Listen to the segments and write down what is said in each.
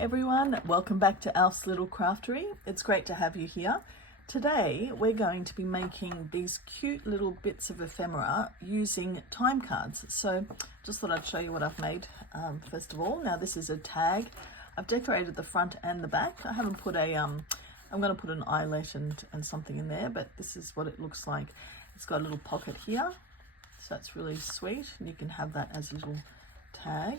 everyone, welcome back to Alf's Little Craftery. It's great to have you here. Today we're going to be making these cute little bits of ephemera using time cards. So just thought I'd show you what I've made first of all. Now this is a tag. I've decorated the front and the back. I haven't put a, I'm going to put an eyelet and something in there, but this is what it looks like. It's got a little pocket here, so that's really sweet, and you can have that as a little tag.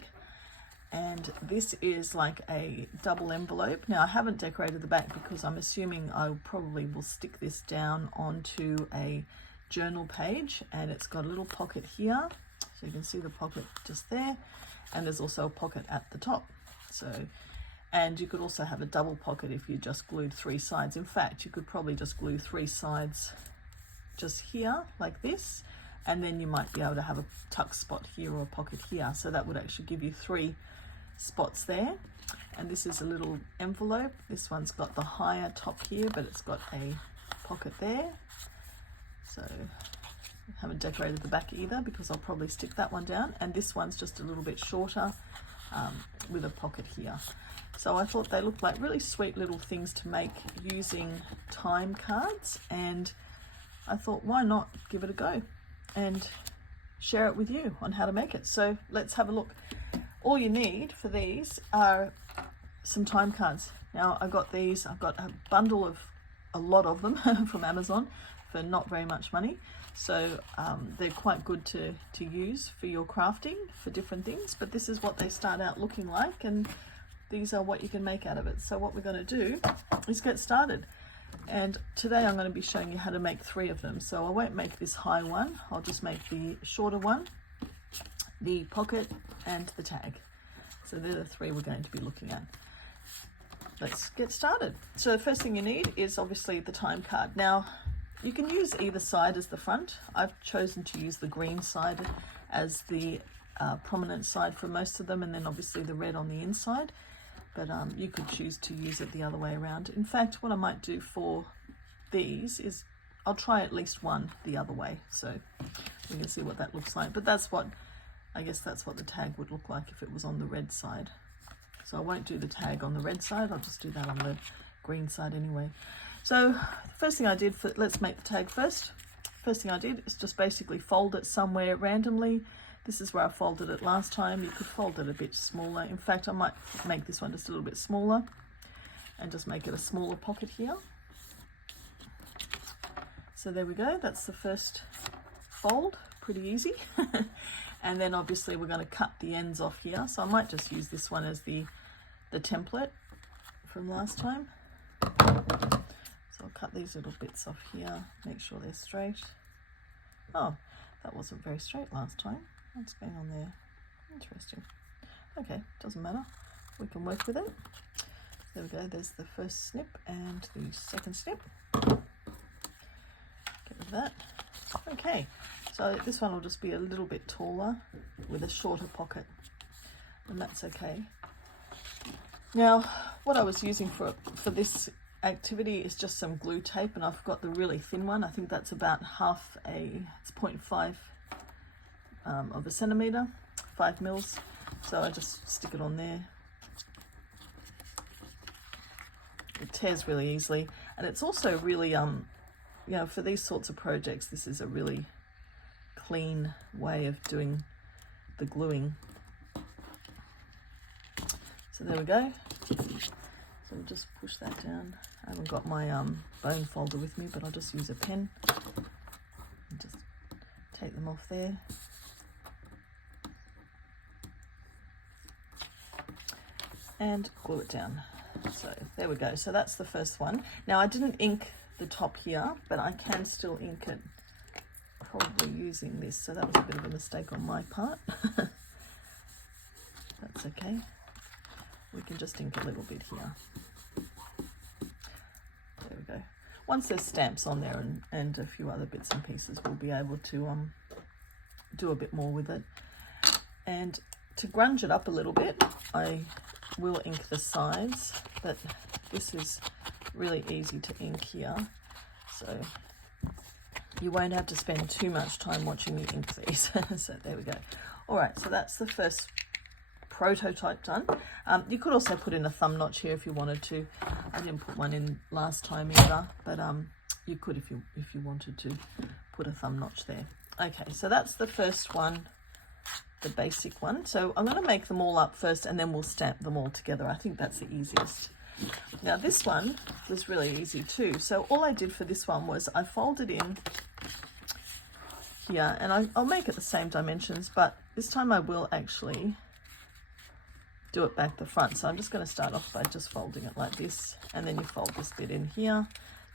And this is like a double envelope. Now I haven't decorated the back because I'm assuming I probably will stick this down onto a journal page, and it's got a little pocket here, so you can see the pocket just there, and there's also a pocket at the top. So, and you could also have a double pocket if you just glued three sides. In fact, you could probably just glue three sides just here like this, and then you might be able to have a tuck spot here or a pocket here, so that would actually give you three spots there. And this is a little envelope. This one's got the higher top here, but it's got a pocket there. So I haven't decorated the back either because I'll probably stick that one down, and this one's just a little bit shorter with a pocket here. So I thought they looked like really sweet little things to make using time cards, and I thought, why not give it a go and share it with you on how to make it. So let's have a look. All you need for these are some time cards. Now I've got these, I've got a bundle of a lot of them from Amazon for not very much money. So they're quite good to use for your crafting for different things, but this is what they start out looking like, and these are what you can make out of it. So what we're going to do is get started. And today I'm going to be showing you how to make three of them. So I won't make this high one, I'll just make the shorter one, the pocket, and the tag. So they're the three we're going to be looking at. Let's get started. So the first thing you need is obviously the time card. Now you can use either side as the front. I've chosen to use the green side as the prominent side for most of them, and then obviously the red on the inside, but you could choose to use it the other way around. In fact, what I might do for these is I'll try at least one the other way, so we can see what that looks like. But that's what, I guess that's what the tag would look like if it was on the red side. So I won't do the tag on the red side, I'll just do that on the green side anyway. So the first thing I did for, let's make the tag first. First thing I did is just basically fold it somewhere randomly. This is where I folded it last time. You could fold it a bit smaller. In fact, I might make this one just a little bit smaller and just make it a smaller pocket here. So there we go, that's the first fold, pretty easy. And then obviously we're going to cut the ends off here. So I might just use this one as the template from last time. So I'll cut these little bits off here, make sure they're straight. Oh, that wasn't very straight last time. What's going on there? Interesting. Okay, doesn't matter. We can work with it. There we go, there's the first snip and the second snip. Get rid of that. Okay, so this one will just be a little bit taller with a shorter pocket, and that's okay. Now, what I was using for this activity is just some glue tape, and I've got the really thin one. I think that's about it's 0.5 of a centimetre, 5 mils. So I just stick it on there. It tears really easily, and it's also really, you know, for these sorts of projects, this is a really clean way of doing the gluing. So there we go. So we'll just push that down. I haven't got my bone folder with me, but I'll just use a pen and just take them off there. And glue it down. So there we go. So that's the first one. Now I didn't ink the top here, but I can still ink it probably using this. So that was a bit of a mistake on my part. That's okay. We can just ink a little bit here. There we go. Once there's stamps on there and a few other bits and pieces, we'll be able to do a bit more with it. And to grunge it up a little bit, I will ink the sides, but this is really easy to ink here, so you won't have to spend too much time watching me ink these. So there we go. All right, so that's the first prototype done. You could also put in a thumb notch here if you wanted to. I didn't put one in last time either, but you could if you wanted to put a thumb notch there. Okay, so that's the first one, the basic one. So I'm going to make them all up first and then we'll stamp them all together. I think that's the easiest. Now this one was really easy too. So all I did for this one was I folded in here, and I'll make it the same dimensions, but this time I will actually do it back the front. So I'm just going to start off by just folding it like this, and then you fold this bit in here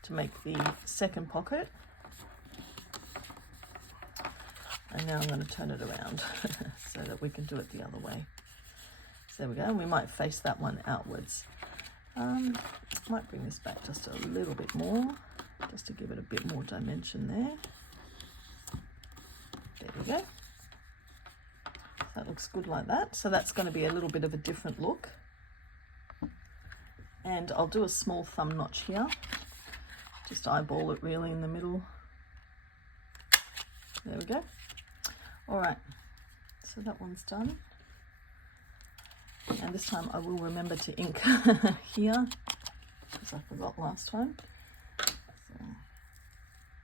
to make the second pocket. And now I'm going to turn it around so that we can do it the other way. So there we go, and we might face that one outwards. Might bring this back just a little bit more, just to give it a bit more dimension there. There we go. That looks good like that. So that's going to be a little bit of a different look. And I'll do a small thumb notch here. Just eyeball it really in the middle. There we go. All right, so that one's done. And this time I will remember to ink here, because I forgot last time.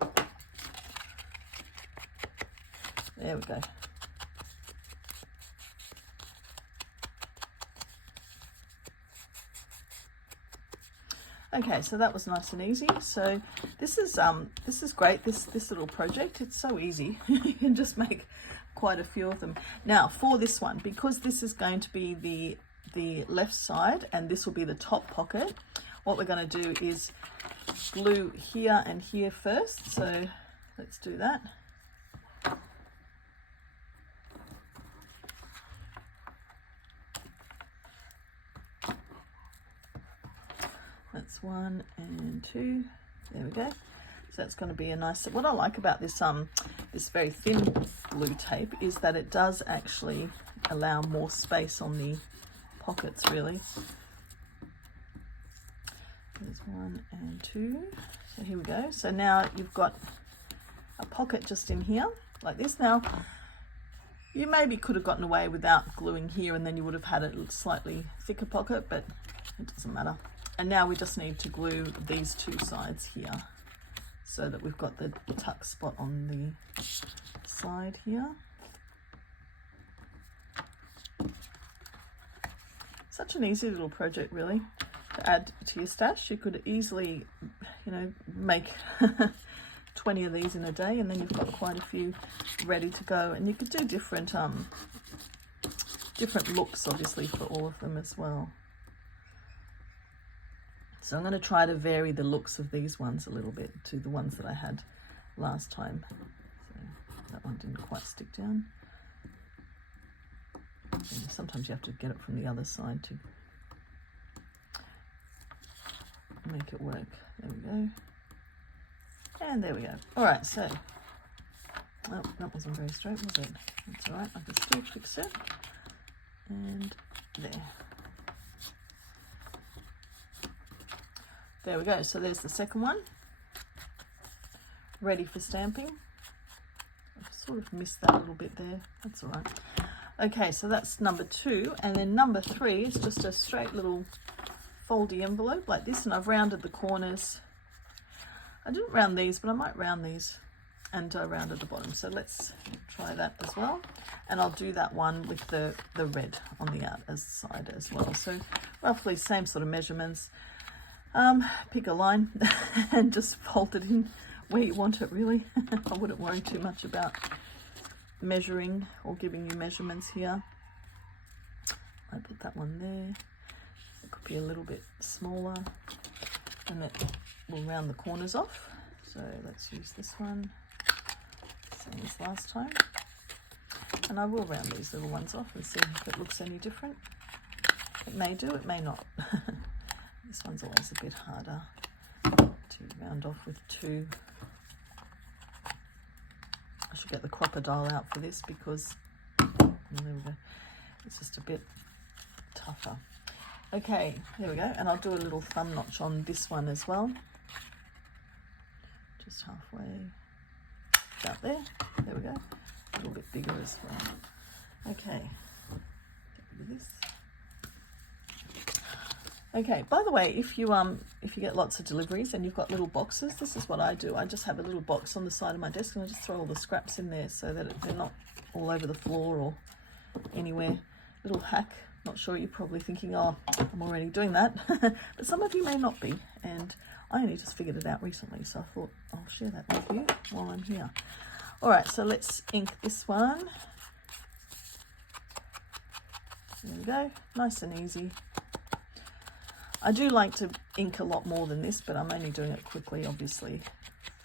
So, there we go. Okay, so that was nice and easy. So this is great. This little project, it's so easy. You can just make quite a few of them. Now for this one, because this is going to be the left side and this will be the top pocket, what we're going to do is glue here and here first. So let's do that. That's 1 and 2. There we go. So that's going to be a nice, what I like about this this very thin glue tape is that it does actually allow more space on the pockets really. There's 1 and 2. So here we go. So now you've got a pocket just in here like this. Now you maybe could have gotten away without gluing here and then you would have had a slightly thicker pocket, but it doesn't matter. And now we just need to glue these two sides here so that we've got the tuck spot on the side here. Such an easy little project really to add to your stash. You could easily, you know, make 20 of these in a day and then you've got quite a few ready to go. And you could do different looks obviously for all of them as well. So I'm going to try to vary the looks of these ones a little bit to the ones that I had last time. So that one didn't quite stick down. And sometimes you have to get it from the other side to make it work. There we go. And there we go. All right, so, oh, that wasn't very straight, was it? That's all right, I can still fix it. And there. There we go. So there's the second one, ready for stamping. I've sort of missed that a little bit there. That's all right. Okay, so that's number 2. And then number 3 is just a straight little foldy envelope like this. And I've rounded the corners. I didn't round these, but I might round these and round at the bottom. So let's try that as well. And I'll do that one with the red on the outside as well. So roughly same sort of measurements. Pick a line and just fold it in where you want it really. I wouldn't worry too much about measuring or giving you measurements here. I put that one there. It could be a little bit smaller and it will round the corners off. So let's use this one, same as last time. And I will round these little ones off and see if it looks any different. It may do, it may not. This one's always a bit harder to round off with 2. I should get the crocodile out for this because, there we go, it's just a bit tougher. Okay, there we go, and I'll do a little thumb notch on this one as well. Just halfway, about there, there we go, a little bit bigger as well. Okay, get bit of this. Okay, by the way, if you get lots of deliveries and you've got little boxes, this is what I do. I just have a little box on the side of my desk and I just throw all the scraps in there so that they're not all over the floor or anywhere. Little hack. Not sure, you're probably thinking, oh, I'm already doing that. But some of you may not be, and I only just figured it out recently, so I thought I'll share that with you while I'm here. All right, so let's ink this one. There we go, nice and easy. I do like to ink a lot more than this, but I'm only doing it quickly, obviously,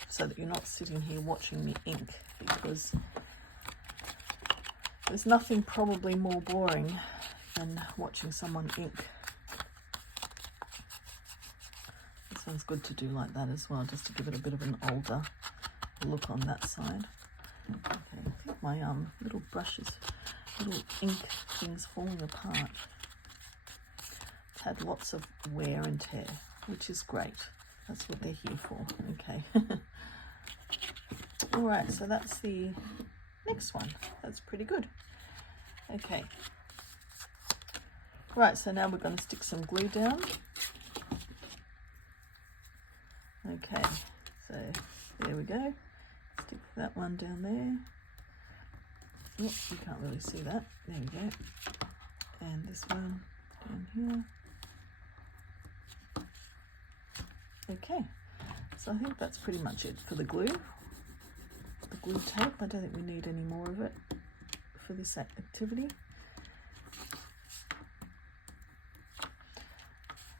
so that you're not sitting here watching me ink, because there's nothing probably more boring than watching someone ink. This one's good to do like that as well, just to give it a bit of an older look on that side. Okay, I think my little brushes, little ink things falling apart. It's had lots of wear and tear, which is great. That's what they're here for. Okay. All right, so that's the next one. That's pretty good. Okay. Right, so now we're going to stick some glue down. Okay, so there we go. Stick that one down there. Yep, you can't really see that. There we go. And this one down here. Okay, so I think that's pretty much it for the glue. The glue tape, I don't think we need any more of it for this activity.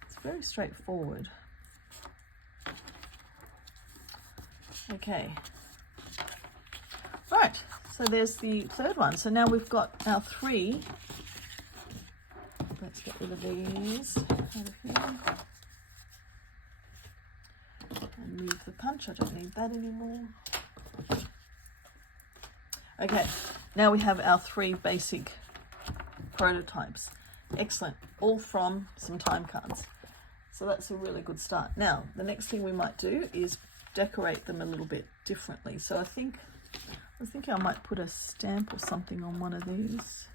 It's very straightforward. Okay, right, so there's the third one. So now we've got our three. Let's get rid of these out of here. And move the punch, I don't need that anymore. Okay, now we have our three basic prototypes. Excellent, all from some time cards. So that's a really good start. Now, the next thing we might do is decorate them a little bit differently. So I was thinking I might put a stamp or something on one of these.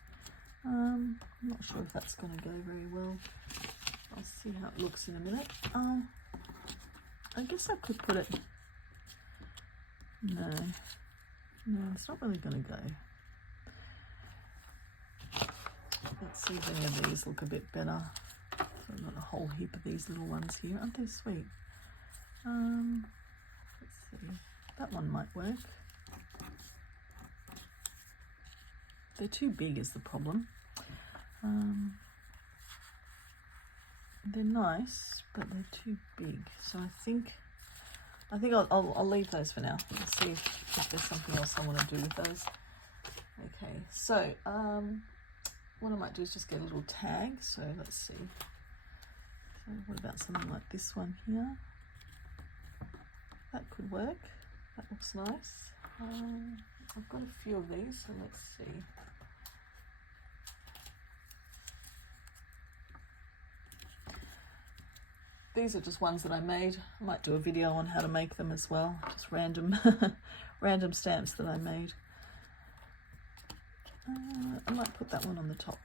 I'm not sure if that's going to go very well. I'll see how it looks in a minute. I guess I could put it, no, it's not really going to go. Let's see if any of these look a bit better. So I've got a whole heap of these little ones here. Aren't they sweet? Let's see, that one might work. They're too big is the problem. They're nice, but they're too big. So I think I'll leave those for now. Let's see if there's something else I want to do with those. Okay, so what I might do is just get a little tag. So let's see. So what about something like this one here? That could work. That looks nice. I've got a few of these, so let's see. These are just ones that I made. I might do a video on how to make them as well. Just random, random stamps that I made. I might put that one on the top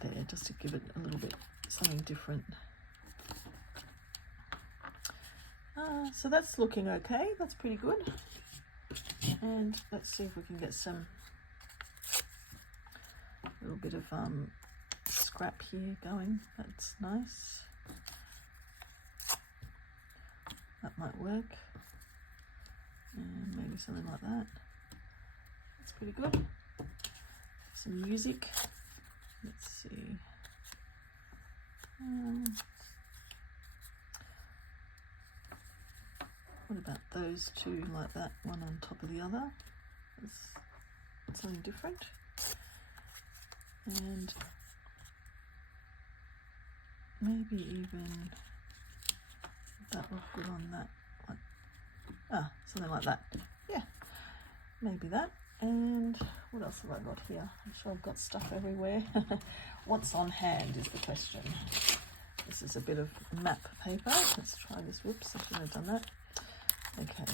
there, just to give it a little bit something different. So that's looking okay. That's pretty good. And let's see if we can get some little bit of scrap here going. That's nice. That might work. And maybe something like that. That's pretty good. Some music. Let's see. What about those two like that, one on top of the other? That's something different. And maybe even that look good on that one. Something like that. Yeah, maybe that. And what else have I got here? I'm sure I've got stuff everywhere. What's on hand is the question. This is a bit of map paper. Let's try this. Whoops, I should have done that. Okay.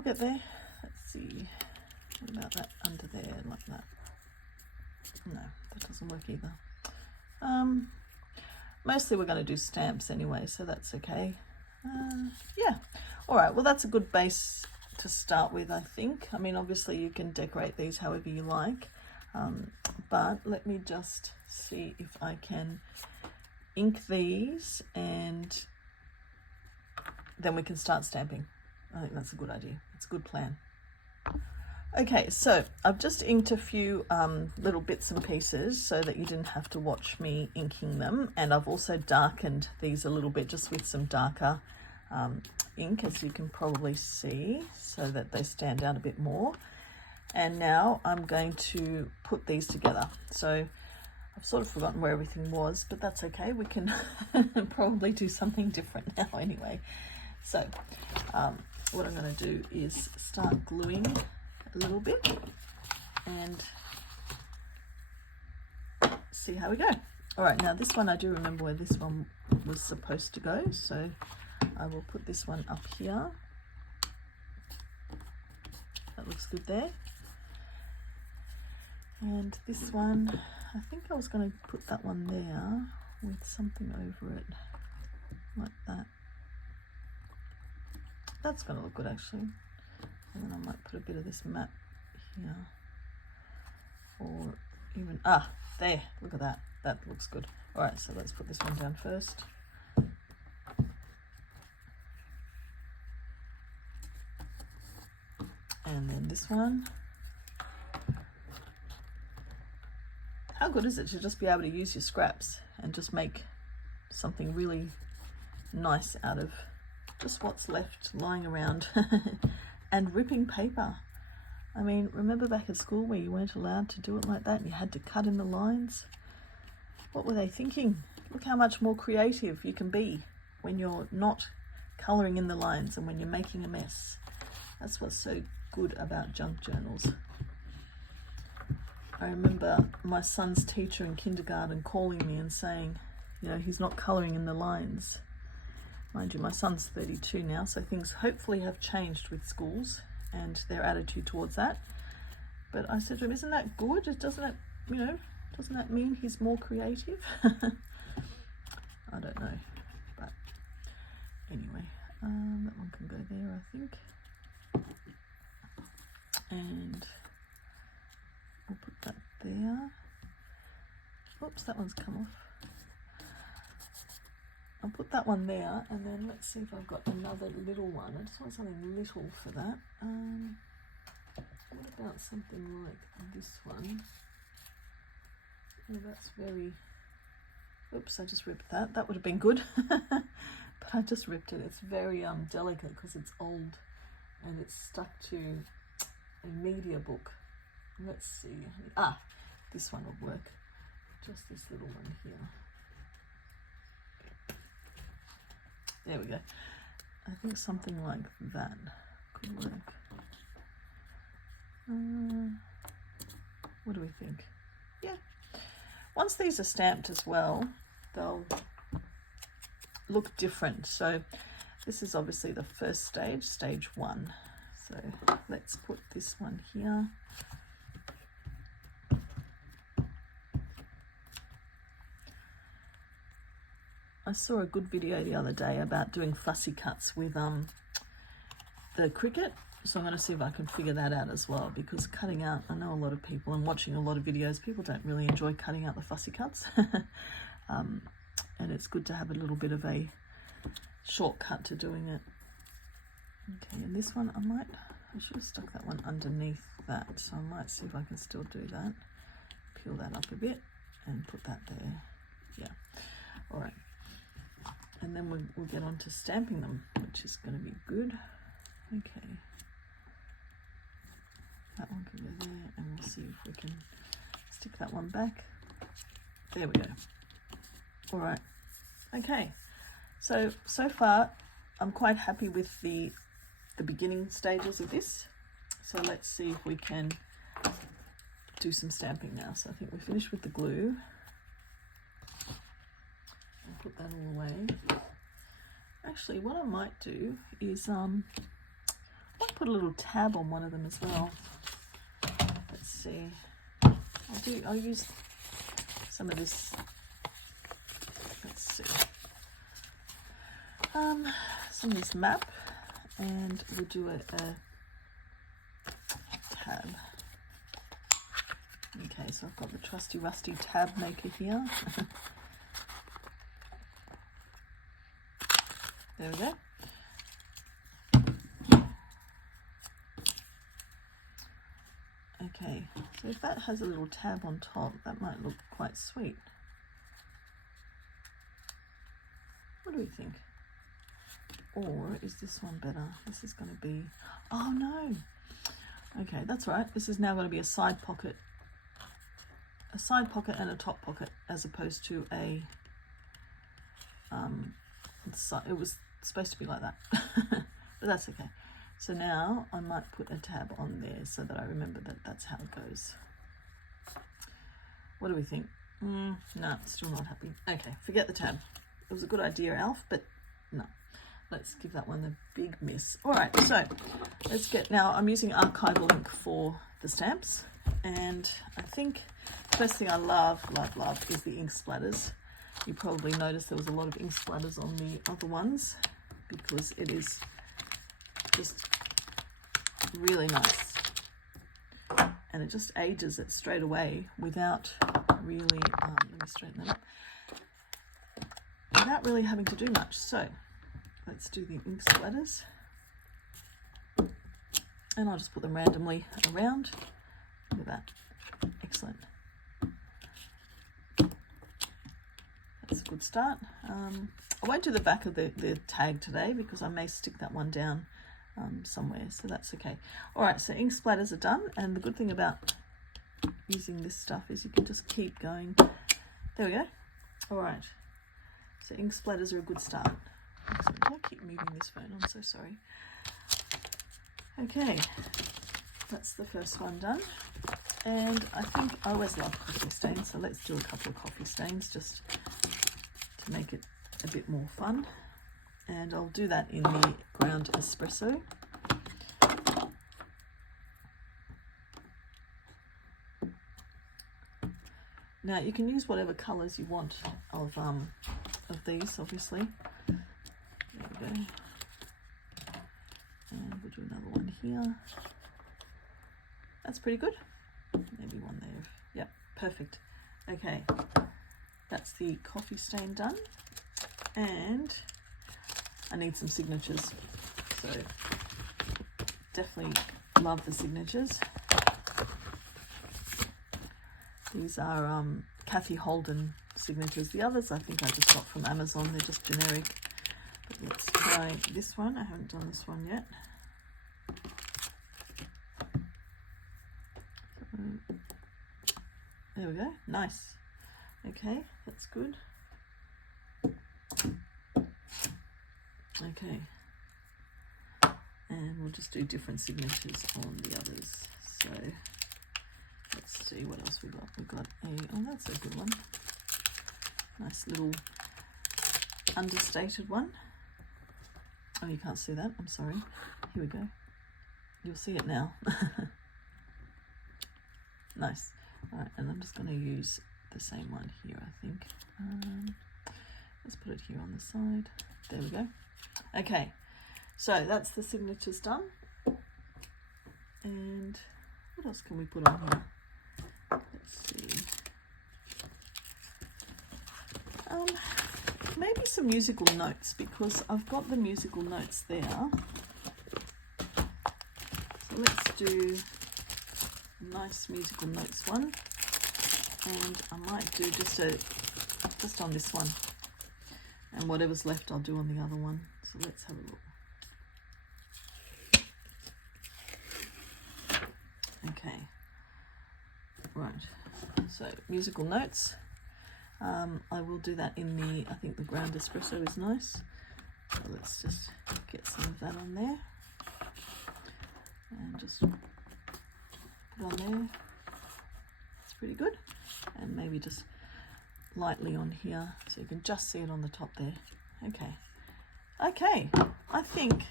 we'll get there. Let's see. What about that under there, like that? No, that doesn't work either. Mostly we're going to do stamps anyway, so that's okay. Yeah. All right, well, that's a good base to start with, I think. I mean, obviously you can decorate these however you like, but let me just see if I can ink these and then we can start stamping. I think that's a good idea. It's a good plan. Okay, so I've just inked a few little bits and pieces so that you didn't have to watch me inking them, and I've also darkened these a little bit just with some darker ink, as you can probably see, so that they stand out a bit more. And now I'm going to put these together. So I've sort of forgotten where everything was, but that's okay. We can probably do something different now anyway. So what I'm going to do is start gluing a little bit and see how we go. All right, now this one, I do remember where this one was supposed to go, so I will put this one up here. That looks good there. And this one, I think I was going to put that one there with something over it, like that. That's going to look good actually. And then I might put a bit of this map here, or even, there, look at that. That looks good. All right, so let's put this one down first. And then this one. How good is it to just be able to use your scraps and just make something really nice out of just what's left lying around and ripping paper. I mean, remember back at school where you weren't allowed to do it like that and you had to cut in the lines? What were they thinking? Look how much more creative you can be when you're not colouring in the lines and when you're making a mess. That's what's so good about junk journals. I remember my son's teacher in kindergarten calling me and saying, you know, he's not colouring in the lines. Mind you, my son's 32 now, so things hopefully have changed with schools and their attitude towards that. But I said to him, isn't that good? Doesn't it, you know, doesn't that mean he's more creative? I don't know, but anyway, that one can go there, I think. And we'll put that there. Oops, that one's come off. I'll put that one there, and then let's see if I've got another little one. I just want something little for that. What about something like this one? Oh, that's very... Oops, I just ripped that. That would have been good. But I just ripped it. It's very delicate because it's old and it's stuck to a media book. Let's see. This one will work. Just this little one here. There we go. I think something like that could work. What do we think? Yeah. Once these are stamped as well, they'll look different. So this is obviously the first stage, stage 1. So let's put this one here. I saw a good video the other day about doing fussy cuts with the Cricut, so I'm going to see if I can figure that out as well, because cutting out, I know a lot of people, and watching a lot of videos, people don't really enjoy cutting out the fussy cuts. And it's good to have a little bit of a shortcut to doing it. Okay, and this one I should have stuck that one underneath that, so I might see if I can still do that. Peel that up a bit and put that there. Yeah, all right. And then we'll get on to stamping them, which is going to be good. Okay. That one can go there, and we'll see if we can stick that one back. There we go. All right. Okay. So far, I'm quite happy with the beginning stages of this. So let's see if we can do some stamping now. So I think we're finished with the glue. Put that all away. Actually, what I might do is might put a little tab on one of them as well. Let's see. I'll use some of this. Let's see. Some of this map, and we'll do a tab. Okay, so I've got the trusty rusty tab maker here. There we go. Okay, so if that has a little tab on top, that might look quite sweet. What do we think? Or is this one better? This is going to be, oh no. Okay, that's right. This is now going to be a side pocket. A side pocket and a top pocket, as opposed to a, it was supposed to be like that, but that's okay. So now I might put a tab on there so that I remember that that's how it goes. What do we think? No, still not happy. Okay, forget the tab. It was a good idea, Alf, but no. Let's give that one a big miss. All right, so let's get, now I'm using archival ink for the stamps, and I think the first thing I love is the ink splatters. You probably noticed there was a lot of ink splatters on the other ones because it is just really nice, and it just ages it straight away without really, let me straighten that up, without really having to do much. So let's do the ink splatters, and I'll just put them randomly around. Look at that, excellent. That's a good start. I won't do the back of the tag today because I may stick that one down somewhere, so that's okay. All right, so ink splatters are done, and the good thing about using this stuff is you can just keep going. There we go. All right, so ink splatters are a good start. Excellent. I keep moving this phone, I'm so sorry. Okay, that's the first one done, and I think I always love coffee stains, so let's do a couple of coffee stains just to make it a bit more fun. And I'll do that in the ground espresso. Now you can use whatever colours you want of these, obviously. There we go. And we'll do another one here. That's pretty good. Maybe one there. Yep, perfect. Okay, that's the coffee stain done, and I need some signatures, so definitely love the signatures. These are Kathy Holden signatures. The others I think I just got from Amazon, they're just generic. But let's try this one. I haven't done this one yet. There we go, nice. Okay, that's good. Okay, and we'll just do different signatures on the others. So let's see what else we got. We've got oh, that's a good one. Nice little understated one. Oh, you can't see that, I'm sorry. Here we go. You'll see it now. Nice. All right, and I'm just going to use the same one here, I think. Let's put it here on the side. There we go. Okay, so that's the signatures done. And what else can we put on here? Let's see. Maybe some musical notes, because I've got the musical notes there. So let's do a nice musical notes one. And I might do just on this one. And whatever's left I'll do on the other one. So let's have a look. Okay, right, so musical notes. I will do that in the, I think the ground espresso is nice. So let's just get some of that on there. And just put it on there. It's pretty good. And maybe just lightly on here so you can just see it on the top there. Okay, I think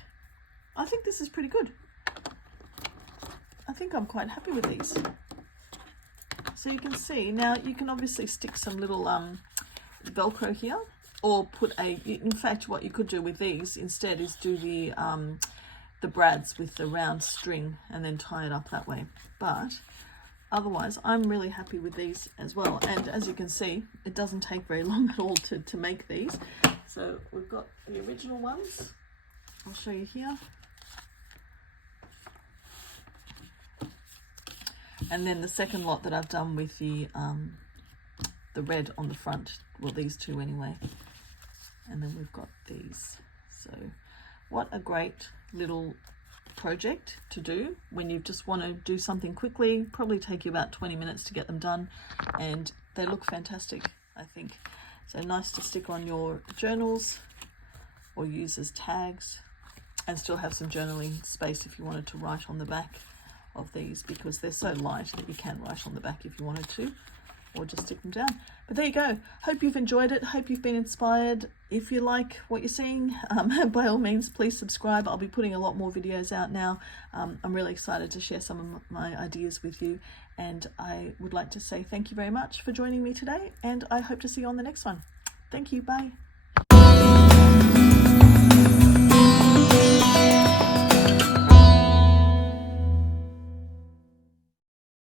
this is pretty good. think I'm quite happy with these. So you can see, now you can obviously stick some little Velcro here, or put in fact what you could do with these instead is do the brads with the round string and then tie it up that way. But otherwise, I'm really happy with these as well. And as you can see, it doesn't take very long at all to make these. So we've got the original ones. I'll show you here. And then the second lot that I've done with the red on the front. Well, these two anyway. And then we've got these. So what a great little project to do when you just want to do something quickly. Probably take you about 20 minutes to get them done, and they look fantastic, I think. So nice to stick on your journals or use as tags, and still have some journaling space if you wanted to write on the back of these, because they're so light that you can write on the back if you wanted to, or just stick them down. But there you go. Hope you've enjoyed it. Hope you've been inspired. If you like what you're seeing, by all means, please subscribe. I'll be putting a lot more videos out now. I'm really excited to share some of my ideas with you. And I would like to say thank you very much for joining me today. And I hope to see you on the next one. Thank you. Bye.